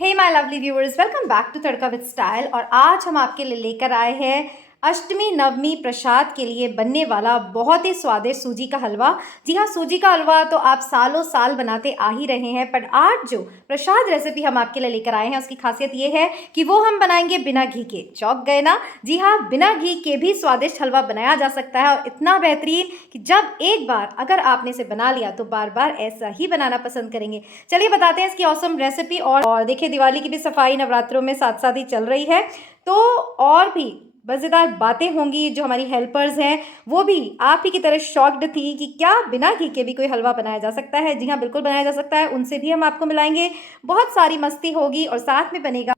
Hey my lovely viewers, welcome back to Tadka with style. और आज हम आपके लिए लेकर आए हैं अष्टमी नवमी प्रसाद के लिए बनने वाला बहुत ही स्वादिष्ट सूजी का हलवा। जी हाँ, सूजी का हलवा तो आप सालों साल बनाते आ ही रहे हैं, पर आज जो प्रसाद रेसिपी हम आपके लिए लेकर आए हैं उसकी खासियत ये है कि वो हम बनाएंगे बिना घी के। चौंक गए ना? जी हाँ, बिना घी के भी स्वादिष्ट हलवा बनाया जा सकता है और इतना बेहतरीन कि जब एक बार अगर आपने इसे बना लिया तो बार बार ऐसा ही बनाना पसंद करेंगे। चलिए बताते हैं इसकी ऑसम रेसिपी। और देखिए, दिवाली की भी सफाई नवरात्रों में साथ साथ ही चल रही है, तो और भी मज़ेदार बातें होंगी। जो हमारी हेल्पर्स हैं वो भी आप ही की तरह शॉक्ड थी कि क्या बिना घी के भी कोई हलवा बनाया जा सकता है। जी हाँ, बिल्कुल बनाया जा सकता है। उनसे भी हम आपको मिलाएंगे, बहुत सारी मस्ती होगी और साथ में बनेगा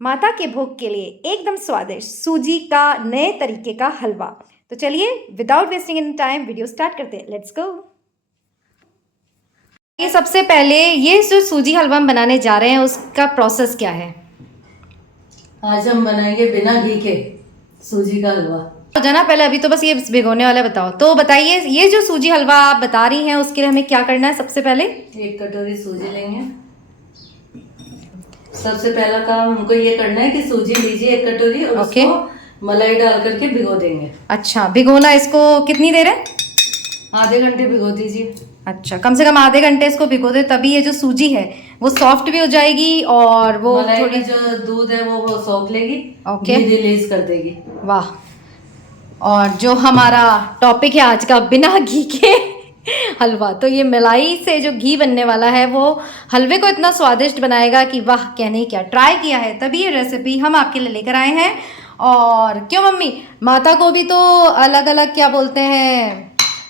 माता के भोग के लिए एकदम स्वादिष्ट सूजी का नए तरीके का हलवा। तो चलिए without wasting in time video start करते हैं। Let's go. ये सबसे पहले ये जो सूजी हलवा हम बनाने जा रहे हैं उसका प्रोसेस क्या है? आज हम बनाएंगे बिना घी के सूजी का हलवा। तो जना, पहले अभी तो बस ये भिगोने वाला बताओ। तो बताइए, ये जो सूजी हलवा आप बता रही हैं उसके लिए हमें क्या करना है? सबसे पहले 1 कटोरी सूजी लेंगे। सबसे पहला काम हमको ये करना है कि सूजी लीजिए 1 कटोरी और उसको मलाई डाल करके भिगो देंगे। अच्छा, भिगोना इसको कितनी देर है? आधे घंटे भिगो दीजिए। अच्छा, कम से कम आधे घंटे इसको भिगो दे, तभी ये जो सूजी है वो सॉफ्ट भी हो जाएगी और वो मलाई थोड़ी में जो दूध है वो सोख लेगी, ओके, घी रिलीज कर देगी। वाह। और जो हमारा टॉपिक है आज का, बिना घी के हलवा, तो ये मलाई से जो घी बनने वाला है वो हलवे को इतना स्वादिष्ट बनाएगा कि वाह, कहने क्या। ट्राई किया है तभी ये रेसिपी हम आपके लिए लेकर आए हैं। और क्यों मम्मी, माता को भी तो अलग अलग क्या बोलते हैं,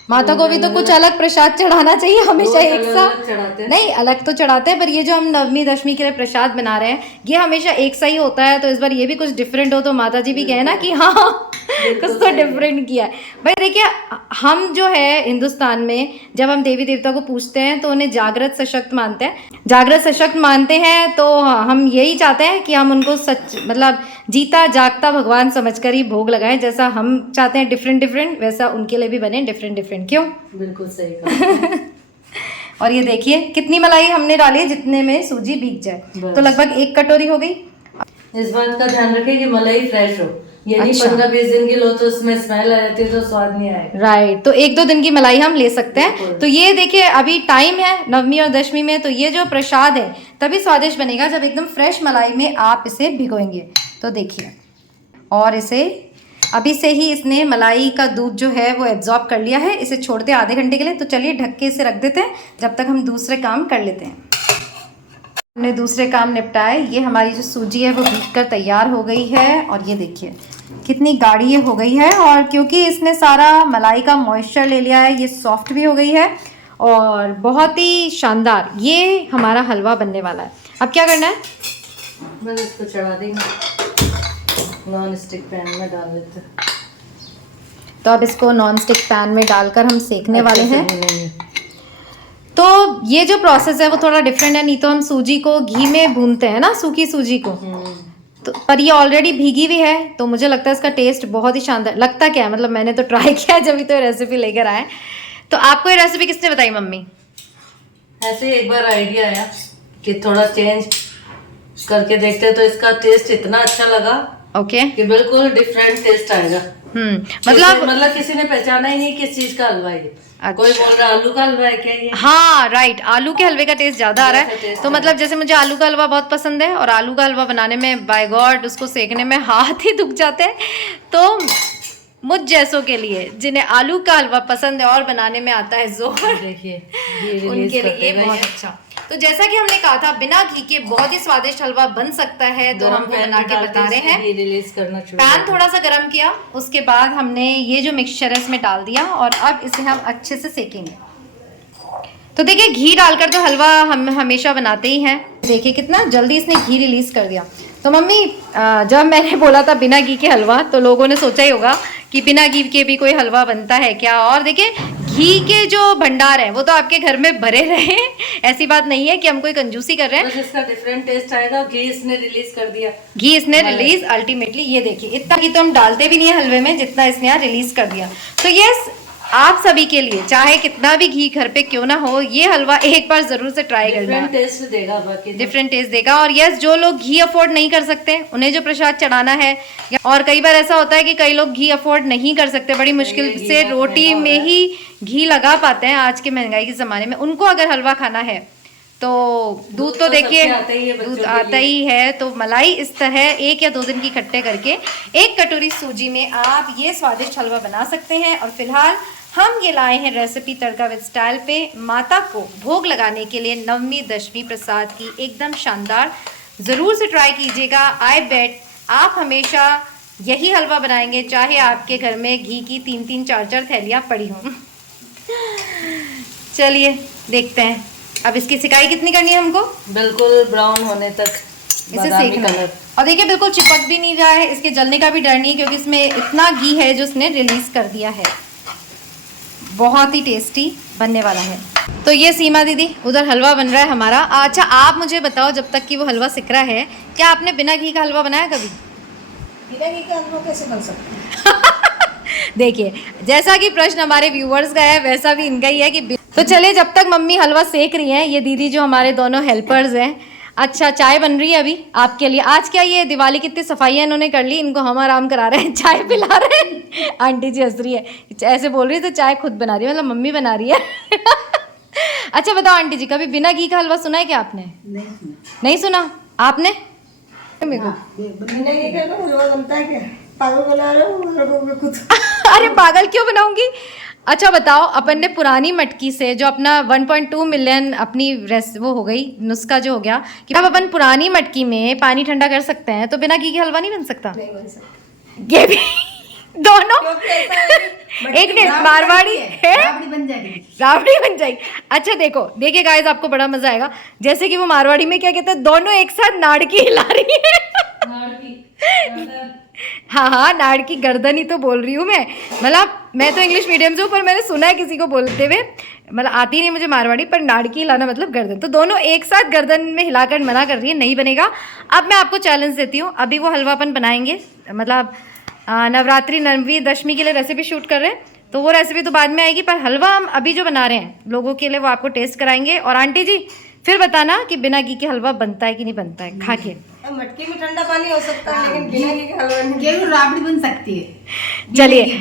माता को भी तो कुछ अलग प्रसाद चढ़ाना चाहिए हमेशा एक साथ। नहीं, अलग तो चढ़ाते हैं, पर ये जो हम नवमी दशमी के लिए प्रसाद बना रहे हैं ये हमेशा एक सा ही होता है। तो इस बार ये भी कुछ डिफरेंट हो तो माता जी भी कहे ना कि हाँ कुछ तो डिफरेंट किया है। भाई देखिए, हम जो है हिंदुस्तान में जब हम देवी देवता को पूछते हैं तो उन्हें जागृत सशक्त मानते हैं। जागृत सशक्त मानते हैं तो हम यही चाहते हैं कि हम उनको सच मतलब जीता जागता भगवान समझकर ही भोग लगाएं। जैसा हम चाहते हैं डिफरेंट डिफरेंट, वैसा उनके लिए भी बने डिफरेंट डिफरेंट। क्यों? बिल्कुल सही कहा। और ये देखिए कितनी मलाई हमने डाली है, जितने में सूजी भीग जाए। तो लगभग 1 कटोरी हो गई। इस बात का ध्यान रखें कि मलाई फ्रेश हो, यदि अच्छा। 15-20 दिन की लो तो उसमें स्मेल आ जाती है तो स्वाद नहीं आएगा। राइट, तो 1-2 दिन की मलाई हम ले सकते हैं। तो ये देखिए, अभी टाइम है नवमी और दशमी में, तो ये जो प्रसाद है तभी स्वादिष्ट बनेगा जब एकदम फ्रेश मलाई में आप इसे भिगोएंगे। तो देखिए, और इसे अभी से ही इसने मलाई का दूध जो है वो एब्जॉर्ब कर लिया है। इसे छोड़ते आधे घंटे के लिए। तो चलिए ढक के इसे रख देते हैं जब तक हम दूसरे काम कर लेते हैं। हमने दूसरे काम निपटाए। ये हमारी जो सूजी है वो भीग कर तैयार हो गई है और ये देखिए कितनी गाढ़ी ये हो गई है। और क्योंकि इसने सारा मलाई का मॉइस्चर ले लिया है, ये सॉफ्ट भी हो गई है और बहुत ही शानदार ये हमारा हलवा बनने वाला है। अब क्या करना है? बस इसको चढ़ा देंगे, नॉन स्टिक पैन में डाल देते हैं। तो अब इसको नॉन स्टिक पैन में डालकर हम सेकने वाले हैं। तो ये जो प्रोसेस है वो थोड़ा डिफरेंट है, नहीं तो हम सूजी को घी में भूनते हैं ना, सूखी सूजी को। तो पर ये ऑलरेडी भीगी हुई है तो मुझे लगता है इसका टेस्ट बहुत ही शानदार लगता। क्या है मतलब, मैंने तो ट्राई किया है जब तो रेसिपी लेकर आए। तो आपको ये रेसिपी किसने बताई? मम्मी। ऐसे एक बार आइडिया आया कि थोड़ा चेंज करके देखते तो इसका टेस्ट इतना अच्छा लगा ओके कि बिल्कुल डिफरेंट टेस्ट आएगा। मतलब किसी ने पहचाना ही नहीं किस चीज का हलवा है। अच्छा। कोई बोल रहा आलू का हलवा है क्या ये? हाँ राइट, आलू के हलवे का टेस्ट ज्यादा आ रहा है। तो मतलब जैसे मुझे आलू का हलवा बहुत पसंद है और आलू का हलवा बनाने में बाय गॉड उसको सेकने में हाथ ही दुख जाते हैं। तो मुझ जैसों के लिए जिन्हें आलू का हलवा पसंद है और बनाने में आता है जोर, देखिए उनके लिए बहुत अच्छा। तो जैसा कि हमने कहा था, बिना घी के बहुत ही स्वादिष्ट हलवा बन सकता है। तो हम वो बना के बता रहे हैं। रिलीज करना पैन थोड़ा सा गर्म किया, उसके बाद हमने ये जो मिक्सचर है इसमें डाल दिया और अब इसे हम अच्छे से सेकेंगे। तो देखिए, घी डालकर तो हलवा हम हमेशा बनाते ही हैं। देखिए कितना जल्दी इसने घी रिलीज कर दिया। तो मम्मी, जब मैंने बोला था बिना घी के हलवा तो लोगों ने सोचा ही होगा कि बिना घी के भी कोई हलवा बनता है क्या। और देखिए, घी के जो भंडार है वो तो आपके घर में भरे रहे। ऐसी बात नहीं है कि हम कोई कंजूसी कर रहे हैं। बस इसका डिफरेंट टेस्ट आएगा। घी इसने रिलीज कर दिया, घी इसने रिलीज अल्टीमेटली। ये देखिए, इतना घी तो हम डालते भी नहीं है हलवे में जितना इसने यहाँ रिलीज कर दिया। तो यस, आप सभी के लिए, चाहे कितना भी घी घर पे क्यों ना हो, ये हलवा एक बार जरूर से ट्राई करना। डिफरेंट टेस्ट देगा, बाकी डिफरेंट टेस्ट देगा। और यस, जो लोग घी अफोर्ड नहीं कर सकते उन्हें जो प्रसाद चढ़ाना है, और कई बार ऐसा होता है कि कई लोग घी अफोर्ड नहीं कर सकते, बड़ी मुश्किल से रोटी में ही घी लगा पाते हैं आज के महंगाई के ज़माने में, उनको अगर हलवा खाना है तो दूध तो देखिए दूध आता ही है। तो मलाई इस तरह 1 या 2 दिन की इकट्ठे करके 1 कटोरी सूजी में आप ये स्वादिष्ट हलवा बना सकते हैं। और फिलहाल हम ये लाए हैं रेसिपी तड़का विद स्टाइल पे माता को भोग लगाने के लिए नवमी दशमी प्रसाद की, एकदम शानदार। ज़रूर से ट्राई कीजिएगा। आई बेट आप हमेशा यही हलवा बनाएंगे चाहे आपके घर में घी की 3-3 4-4 थैलियाँ पड़ी हों। चलिए देखते हैं अब इसकी सिकाई कितनी करनी है हमको। बिल्कुल ब्राउन होने तक इसे सेकना है। और देखिए बिल्कुल चिपक भी नहीं रहा है, इसके जलने का भी डर नहीं है क्योंकि इसमें इतना घी है जो इसने रिलीज कर दिया है। बहुत ही टेस्टी बनने वाला है। तो ये सीमा दीदी उधर हलवा बन रहा है हमारा। अच्छा आप मुझे बताओ, जब तक कि वो हलवा सिक रहा है, क्या आपने बिना घी का हलवा बनाया कभी? बिना घी का हलवा कैसे बन सकता है? देखिए जैसा कि प्रश्न हमारे व्यूअर्स का है वैसा भी इनका ही है कि तो चलिए जब तक मम्मी हलवा सेक रही हैं, ये दीदी जो हमारे दोनों हेल्पर्स हैं। अच्छा चाय बन रही है अभी आपके लिए। आज क्या ये दिवाली कितनी सफाइयाँ इन्होंने कर ली, इनको हम आराम करा रहे हैं, चाय पिला रहे हैं। आंटी जी हंस रही है, ऐसे बोल रही है तो चाय खुद बना रही है, मतलब मम्मी बना रही है। अच्छा बताओ आंटी जी, कभी बिना घी का हलवा सुना है क्या आपने? नहीं सुना आपने? बिना घी का हलवा बनता है क्या? पागल बना रहे हो खुद। अरे पागल क्यों बनाऊंगी। अच्छा बताओ, अपन ने पुरानी मटकी से जो अपना 1.2 मिलियन अपनी वो हो गई नुस्खा जो हो गया कि अब अपन पुरानी मटकी में पानी ठंडा कर सकते हैं, तो बिना घी के हलवा नहीं बन सकता? नहीं बन सकता। ये भी दोनों एक ने मारवाड़ी है, राबड़ी बन जाएगी। राबड़ी बन जाएगी। अच्छा देखिए गाइस, आपको बड़ा मजा आएगा। जैसे कि वो मारवाड़ी में क्या कहते हैं, दोनों एक साथ नाड़की हिला रही है। हाँ नाड़ की गर्दन ही तो बोल रही हूँ मैं। मतलब मैं तो इंग्लिश मीडियम से हूँ, पर मैंने सुना है किसी को बोलते हुए, मतलब आती नहीं मुझे मारवाड़ी, पर नाड़ की हिलाना मतलब गर्दन। तो दोनों एक साथ गर्दन में हिलाकर मना कर रही है, नहीं बनेगा। अब मैं आपको चैलेंज देती हूँ, अभी वो हलवा अपन बनाएंगे, मतलब नवरात्रि नवमी दशमी के लिए रेसिपी शूट कर रहे हैं, तो वो रेसिपी तो बाद में आएगी, पर हलवा हम अभी जो बना रहे हैं लोगों के लिए वो आपको टेस्ट कराएंगे। और आंटी जी फिर बताना कि बिना घी के हलवा बनता है कि नहीं बनता है खा के। मटकी में ठंडा पानी हो सकता है, लेकिन बिना घी का हलवा नहीं। जरूर राबड़ी बन सकती है। चलिए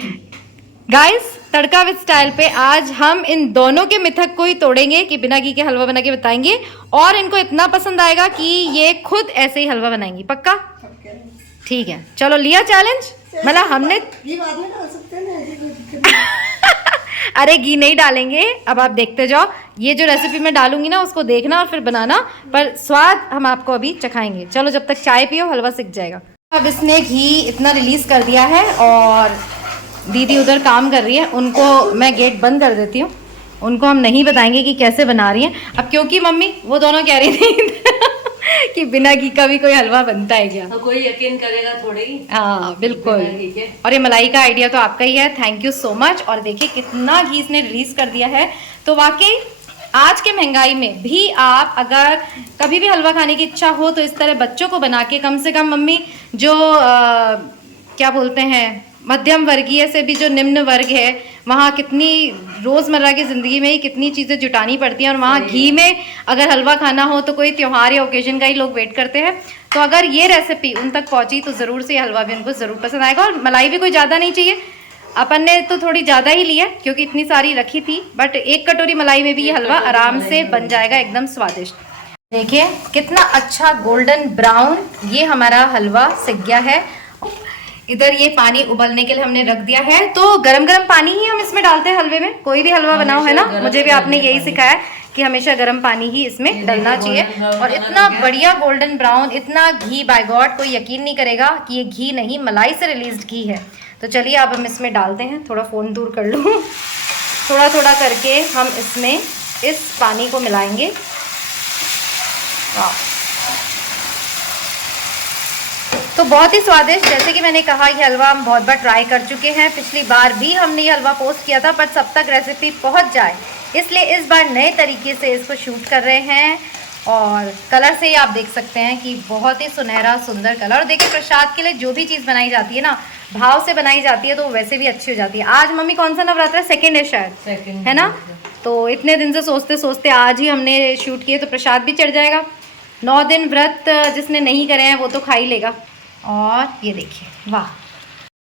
गाइस, तड़का विद स्टाइल पे आज हम इन दोनों के मिथक को ही तोड़ेंगे कि बिना घी के हलवा बना के बताएंगे, और इनको इतना पसंद आएगा कि ये खुद ऐसे ही हलवा बनाएंगी। पक्का? ठीक है, चलो लिया चैलेंज। मतलब हमने घी बाद में डाल सकते हैं। अरे घी नहीं डालेंगे, अब आप देखते जाओ। ये जो रेसिपी मैं डालूंगी ना उसको देखना और फिर बनाना, पर स्वाद हम आपको अभी चखाएंगे। चलो जब तक चाय पियो हलवा सिक जाएगा। अब इसने घी इतना रिलीज कर दिया है और दीदी उधर काम कर रही है, उनको मैं गेट बंद कर देती हूँ। उनको हम नहीं बताएंगे कि कैसे बना रही हैं अब, क्योंकि मम्मी वो दोनों कह रही थी कि बिना घी का भी कोई हलवा बनता है क्या? तो कोई यकीन करेगा थोड़े ही। हाँ बिल्कुल। और ये मलाई का आइडिया तो आपका ही है, थैंक यू सो मच। और देखिए कितना घी इसने रिलीज कर दिया है। तो वाकई आज के महंगाई में भी आप अगर कभी भी हलवा खाने की इच्छा हो तो इस तरह बच्चों को बना के, कम से कम मम्मी जो क्या बोलते हैं मध्यम वर्गीय से भी जो निम्न वर्ग है, वहाँ कितनी रोज़मर्रा की ज़िंदगी में ही कितनी चीज़ें जुटानी पड़ती हैं, और वहाँ घी में अगर हलवा खाना हो तो कोई त्यौहार या ओकेजन का ही लोग वेट करते हैं। तो अगर ये रेसिपी उन तक पहुँची तो ज़रूर से हलवा भी उनको ज़रूर पसंद आएगा। और मलाई भी कोई ज़्यादा नहीं चाहिए, अपन ने तो थोड़ी ज़्यादा ही ली है क्योंकि इतनी सारी रखी थी, बट 1 कटोरी मलाई में भी ये हलवा आराम से बन जाएगा, एकदम स्वादिष्ट। देखिए कितना अच्छा गोल्डन ब्राउन ये हमारा हलवा सिक गया है। इधर ये पानी उबलने के लिए हमने रख दिया है। तो गरम गरम पानी ही हम इसमें डालते हैं हलवे में, कोई भी हलवा बनाओ, है ना? मुझे भी आपने यही सिखाया कि हमेशा गरम पानी ही इसमें डलना चाहिए। और इतना बढ़िया गोल्डन ब्राउन, इतना घी, बाय गॉड कोई यकीन नहीं करेगा कि ये घी नहीं मलाई से रिलीज्ड घी है। तो चलिए अब हम इसमें डालते हैं। थोड़ा फ़ोन दूर कर लूँ। थोड़ा थोड़ा करके हम इसमें इस पानी को मिलाएंगे। वाह, तो बहुत ही स्वादिष्ट। जैसे कि मैंने कहा ये हलवा हम बहुत बार ट्राई कर चुके हैं, पिछली बार भी हमने ये हलवा पोस्ट किया था, पर सब तक रेसिपी पहुंच जाए इसलिए इस बार नए तरीके से इसको शूट कर रहे हैं। और कलर से ही आप देख सकते हैं कि बहुत ही सुनहरा सुंदर कलर। और देखिए प्रसाद के लिए जो भी चीज़ बनाई जाती है ना, भाव से बनाई जाती है तो वैसे भी अच्छी हो जाती है। आज मम्मी कौन सा नवरात्र है? सेकंड है शायद, सेकंड है ना? तो इतने दिन से सोचते सोचते आज ही हमने शूट किए तो प्रसाद भी चढ़ जाएगा। 9 दिन व्रत जिसने नहीं करे हैं वो तो खा ही लेगा। और ये देखिए, वाह।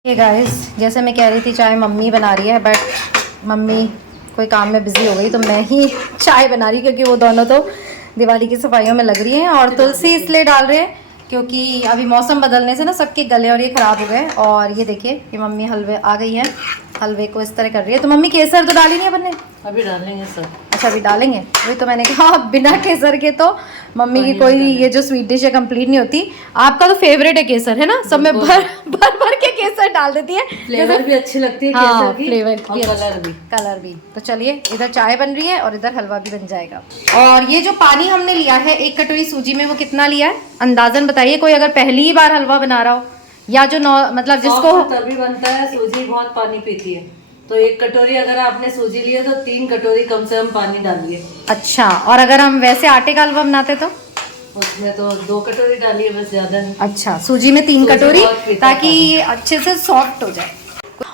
ये गाइस, जैसे मैं कह रही थी चाय मम्मी बना रही है, बट मम्मी कोई काम में बिजी हो गई तो मैं ही चाय बना रही, क्योंकि वो दोनों तो दिवाली की सफाइयों में लग रही हैं। और तुलसी इसलिए डाल रहे हैं क्योंकि अभी मौसम बदलने से ना सबके गले और ये ख़राब हो गए। और ये देखिए ये मम्मी हलवे आ गई है, हलवे को इस तरह कर रही है। तो मम्मी केसर तो डाली नहीं अपन ने? अभी डालेंगे सब। अच्छा अभी डालेंगे। वही तो मैंने कहा बिना केसर के तो मम्मी की कोई ये जो स्वीट डिश है कंप्लीट नहीं होती। आपका तो फेवरेट है केसर, है ना? सब में भर भर के केसर डाल देती है। फ्लेवर भी अच्छी लगती है हाँ, केसर की, फ्लेवर और कलर भी। तो चलिए, इधर चाय बन रही है और इधर हलवा भी बन जाएगा। और ये जो पानी हमने लिया है 1 कटोरी सूजी में, वो कितना लिया है अंदाजन बताइए, कोई अगर पहली ही बार हलवा बना रहा हो या जो मतलब जिसको तभी बनता है। सूजी बहुत पानी पीती है, तो 1 कटोरी अगर आपने सूजी ली है तो 3 कटोरी कम से कम पानी डालिए। अच्छा, और अगर हम वैसे आटे का हलवा बनाते तो उसमें तो 2 कटोरी डालिए, बस ज्यादा नहीं। अच्छा, सूजी में 3 सूजी कटोरी, बहुत पीता ताकि ये अच्छे से सॉफ्ट हो जाए।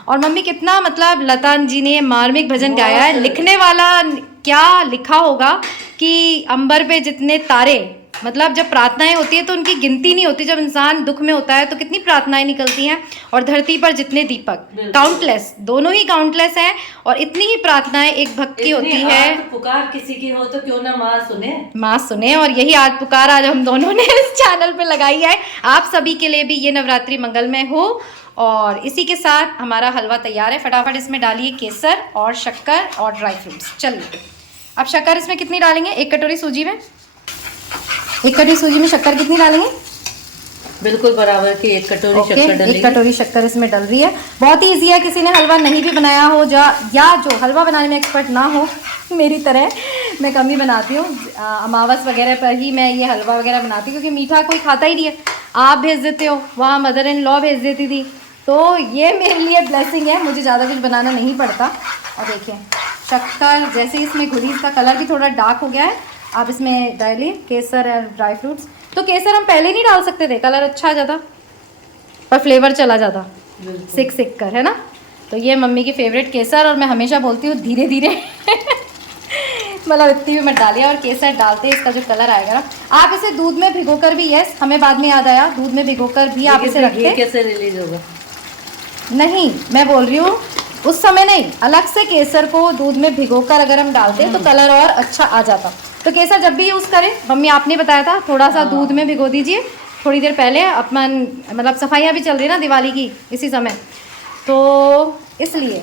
और मम्मी कितना, मतलब लता जी ने मार्मिक भजन गाया है, लिखने वाला क्या लिखा होगा कि अंबर पे जितने तारे, मतलब जब प्रार्थनाएं होती है तो उनकी गिनती नहीं होती। जब इंसान दुख में होता है तो कितनी प्रार्थनाएं निकलती हैं। और धरती पर जितने दीपक, काउंटलेस, दोनों ही काउंटलेस हैं। और इतनी ही प्रार्थनाएं एक भक्त की होती है। पुकार किसी की हो तो क्यों ना माँ सुने, माँ सुने। और यही आज पुकार आज हम दोनों ने इस चैनल पे लगाई है। आप सभी के लिए भी ये नवरात्रि मंगलमय हो। और इसी के साथ हमारा हलवा तैयार है। फटाफट इसमें डालिए केसर और शक्कर और ड्राई फ्रूट्स। चलिए, अब शक्कर इसमें कितनी डालेंगे? 1 कटोरी सूजी में 1 कटोरी सूजी में शक्कर कितनी डालेंगे? बिल्कुल बराबर की 1 कटोरी शक्कर डालेंगे। 1 कटोरी शक्कर इसमें डल रही है। बहुत ही ईजी है, किसी ने हलवा नहीं भी बनाया हो या जो हलवा बनाने में एक्सपर्ट ना हो मेरी तरह, मैं कम ही बनाती हूँ। अमावस वगैरह पर ही मैं ये हलवा वगैरह बनाती हूँ, क्योंकि मीठा कोई खाता ही नहीं है। आप भेज देते हो, वहाँ मदर इन लॉ भेज देती थी, तो ये मेरे लिए ब्लेसिंग है, मुझे ज़्यादा कुछ बनाना नहीं पड़ता। और देखिए शक्कर जैसे इसमें घुली, इसका कलर भी थोड़ा डार्क हो गया है। आप इसमें डालिए केसर और ड्राई फ्रूट्स। तो केसर हम पहले नहीं डाल सकते थे, कलर अच्छा आ जाता पर फ्लेवर चला जाता सिक कर, है ना? तो ये मम्मी की फेवरेट केसर, और मैं हमेशा बोलती हूँ धीरे धीरे मतलब इतनी भी मत डालिए। और केसर डालते इसका जो कलर आएगा ना, आप इसे दूध में भिगोकर भी, यस हमें बाद में याद आया, दूध में भिगोकर भी आप इसे रखते। कैसे रिलीज होगा? नहीं, मैं बोल रही हूँ उस समय नहीं, अलग से केसर को दूध में भिगोकर अगर हम डालते तो कलर और अच्छा आ जाता। तो केसर जब भी यूज़ करें, मम्मी आपने बताया था थोड़ा सा दूध में भिगो दीजिए थोड़ी देर पहले। अपन मतलब सफाइयाँ भी चल रही ना दिवाली की इसी समय, तो इसलिए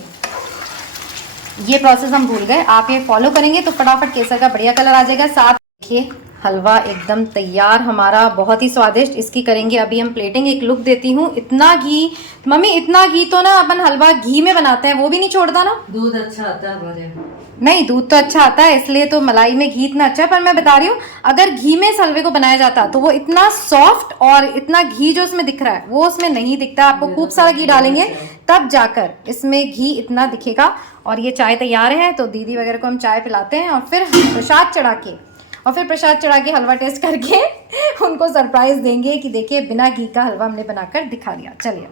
ये प्रोसेस हम भूल गए। आप ये फॉलो करेंगे तो फटाफट केसर का बढ़िया कलर आ जाएगा। साथ देखिए हलवा एकदम तैयार हमारा, बहुत ही स्वादिष्ट। इसकी करेंगे अभी हम प्लेटिंग। एक लुक देती हूँ। इतना घी मम्मी, इतना घी तो ना अपन हलवा घी में बनाते हैं, वो भी नहीं छोड़ता ना। दूध अच्छा आता है हमारे यहाँ। नहीं, दूध तो अच्छा आता है, इसलिए तो मलाई में घी इतना अच्छा है। पर मैं बता रही हूँ अगर घी में इस हलवे को बनाया जाता तो वो इतना सॉफ्ट और इतना घी जो इसमें दिख रहा है वो उसमें नहीं दिखता। आपको खूब सारा घी डालेंगे तब जाकर इसमें घी इतना दिखेगा। और ये चाय तैयार है, तो दीदी वगैरह को हम चाय पिलाते हैं और फिर प्रसाद चढ़ा के हलवा टेस्ट करके उनको सरप्राइज देंगे कि देखिए बिना घी का हलवा हमने बनाकर दिखा दिया। चलिए,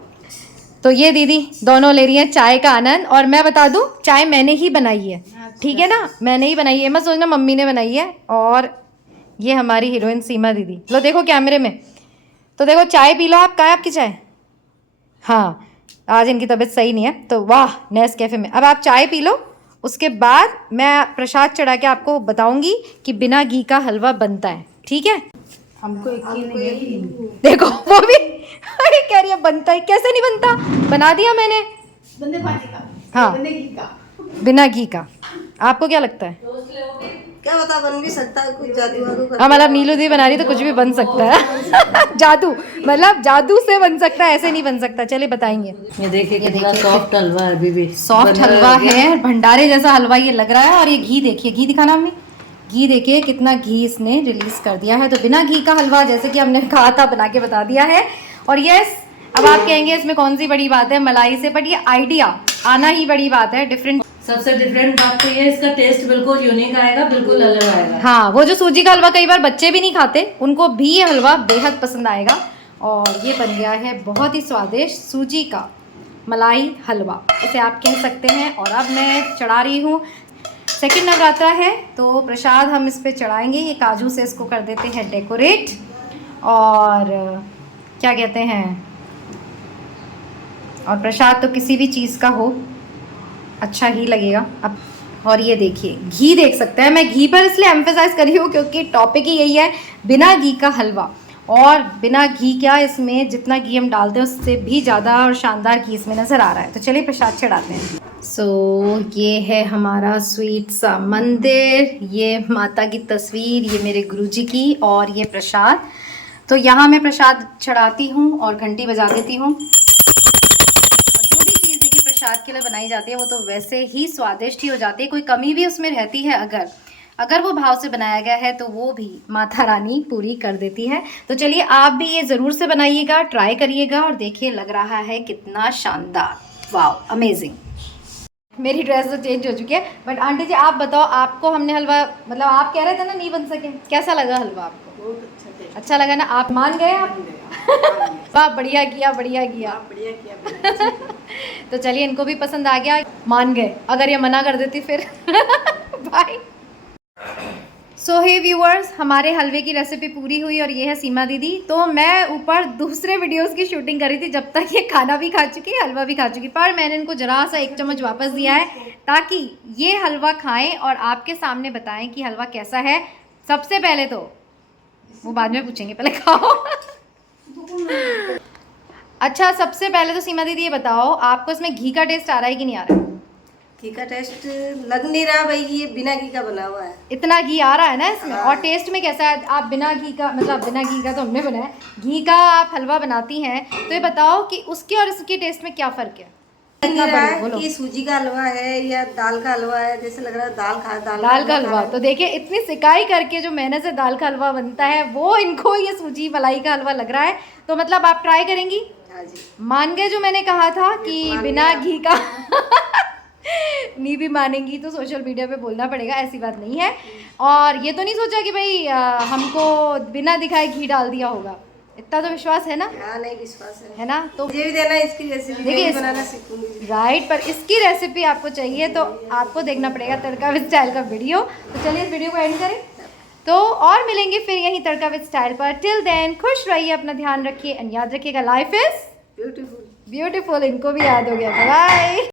तो ये दीदी दोनों ले रही हैं चाय का आनंद। और मैं बता दूं चाय मैंने ही बनाई है, ठीक है ना? मैंने ही बनाई है, मत सोचना मम्मी ने बनाई है। और ये हमारी हीरोइन सीमा दीदी, लो देखो कैमरे में, तो देखो चाय पी लो आप। कहाँ है आपकी चाय? हाँ, आज इनकी तबीयत सही नहीं है तो वाह, नेस्कैफे में। अब आप चाय पी लो, उसके बाद मैं प्रसाद चढ़ा के आपको बताऊंगी कि बिना घी का हलवा बनता है, ठीक है? हमको देखो वो भी कह रही है बनता है, कैसे नहीं बनता? बना दिया मैंने, हाँ बिना घी का। आपको क्या लगता है? क्या बता, बन भी सकता है, कुछ जादू वादू हाँ, मतलब नीलू दी बना रही तो कुछ भी बन सकता है जादू, मतलब जादू से बन सकता है, ऐसे नहीं बन सकता। चलिए बताएंगे। ये देखिए कितना सॉफ्ट हलवा है, अभी भी सॉफ्ट हलवा है, भंडारे जैसा हलवा ये लग रहा है। और ये घी देखिए, घी दिखाना हमें, घी देखिए कितना घी इसने रिलीज कर दिया है। तो बिना घी का हलवा जैसे कि हमने कहा था बना के बता दिया है। और यस, अब आप कहेंगे इसमें कौन सी बड़ी बात है मलाई से, बट ये आइडिया आना ही बड़ी बात है। डिफरेंट सबसे डिफरेंट बात तो ये है, इसका टेस्ट बिल्कुल यूनिक आएगा, बिल्कुल अलग आएगा। हाँ, वो जो सूजी का हलवा कई बार बच्चे भी नहीं खाते, उनको भी ये हलवा बेहद पसंद आएगा। और ये बन गया है बहुत ही स्वादिष्ट सूजी का मलाई हलवा, इसे आप कह सकते हैं। और अब मैं चढ़ा रही हूँ, सेकंड नवरात्रा है तो प्रसाद हम इस पे चढ़ाएंगे। ये काजू से इसको कर देते हैं डेकोरेट, और क्या कहते हैं, और प्रसाद तो किसी भी चीज़ का हो अच्छा ही लगेगा। अब और ये देखिए, घी देख सकते हैं, मैं घी पर इसलिए एम्फेसाइज कर रही हूँ क्योंकि टॉपिक ही यही है, बिना घी का हलवा। और बिना घी क्या, इसमें जितना घी हम डालते हैं उससे भी ज़्यादा और शानदार घी इसमें नज़र आ रहा है। तो चलिए प्रसाद चढ़ाते हैं। ये है हमारा स्वीट सा मंदिर, ये माता की तस्वीर, ये मेरे गुरुजी की, और ये प्रसाद। तो यहाँ मैं प्रसाद चढ़ाती हूँ और घंटी बजा देती हूँ। और जो भी चीज़ देखिए प्रसाद के लिए बनाई जाती है वो तो वैसे ही स्वादिष्ट ही हो जाती है, कोई कमी भी उसमें रहती है अगर वो भाव से बनाया गया है तो वो भी माता रानी पूरी कर देती है। तो चलिए आप भी ये ज़रूर से बनाइएगा, ट्राई करिएगा, और देखिए लग रहा है कितना शानदार, वाओ अमेजिंग। मेरी ड्रेस तो चेंज हो चुकी है, बट आंटी जी आप बताओ, आपको हमने हलवा, मतलब आप कह रहे थे ना नहीं बन सके, कैसा लगा हलवा आपको? बहुत अच्छा लगा ना? आप मान गए आप? वाह, बढ़िया किया, बढ़िया किया। तो चलिए इनको भी पसंद आ गया, मान गए। अगर ये मना कर देती फिर बाय। सो हे व्यूअर्स, हमारे हलवे की रेसिपी पूरी हुई और ये है सीमा दीदी। तो मैं ऊपर दूसरे वीडियोस की शूटिंग कर रही थी जब तक ये खाना भी खा चुकी, हलवा भी खा चुकी, पर मैंने इनको जरा सा 1 चम्मच वापस दिया है ताकि ये हलवा खाएं और आपके सामने बताएं कि हलवा कैसा है। सबसे पहले तो वो बाद में पूछेंगे, पहले खाओ। अच्छा, सबसे पहले तो सीमा दीदी ये बताओ, आपको इसमें घी का टेस्ट आ रहा है कि नहीं आ रहा है? घी का टेस्ट लग नहीं रहा भाई, ये बिना घी का बना हुआ है। इतना घी आ रहा है ना इसमें? और टेस्ट में कैसा है? आप बिना घी का, मतलब बिना घी का तो हमने बनाया, घी का आप हलवा बनाती हैं, तो ये बताओ कि उसके और इसके टेस्ट में क्या फ़र्क है? लग नहीं रहा है कि सूजी का हलवा है या दाल का हलवा है, जैसे लग रहा है दाल का हलवा। तो देखिए इतनी सिकाई करके जो मेहनत से दाल का हलवा बनता है वो इनको ये सूजी मलाई का हलवा लग रहा है। तो मतलब आप ट्राई करेंगी? हाँ जी। मान गए जो मैंने कहा था कि बिना घी का नहीं भी मानेंगी तो सोशल मीडिया पे बोलना पड़ेगा, ऐसी बात नहीं है। और ये तो नहीं सोचा कि भाई हमको बिना दिखाए घी डाल दिया होगा, इतना तो विश्वास है ना? हाँ, नहीं विश्वास है ना? तो मुझे भी देना इसकी रेसिपी, देखिए बनाना सीखूंगी। राइट, पर इसकी रेसिपी आपको चाहिए तो आपको देखना पड़ेगा तड़का विद स्टाइल का वीडियो। तो चलिए इस वीडियो को एंड करें, तो और मिलेंगे फिर यहीं तड़का विद स्टाइल पर। टिल देन खुश रहिए, अपना ध्यान रखिए, एंड याद रखिएगा लाइफ इज ब्यूटीफुल। ब्यूटीफुल। इनको भी याद हो गया। बाय।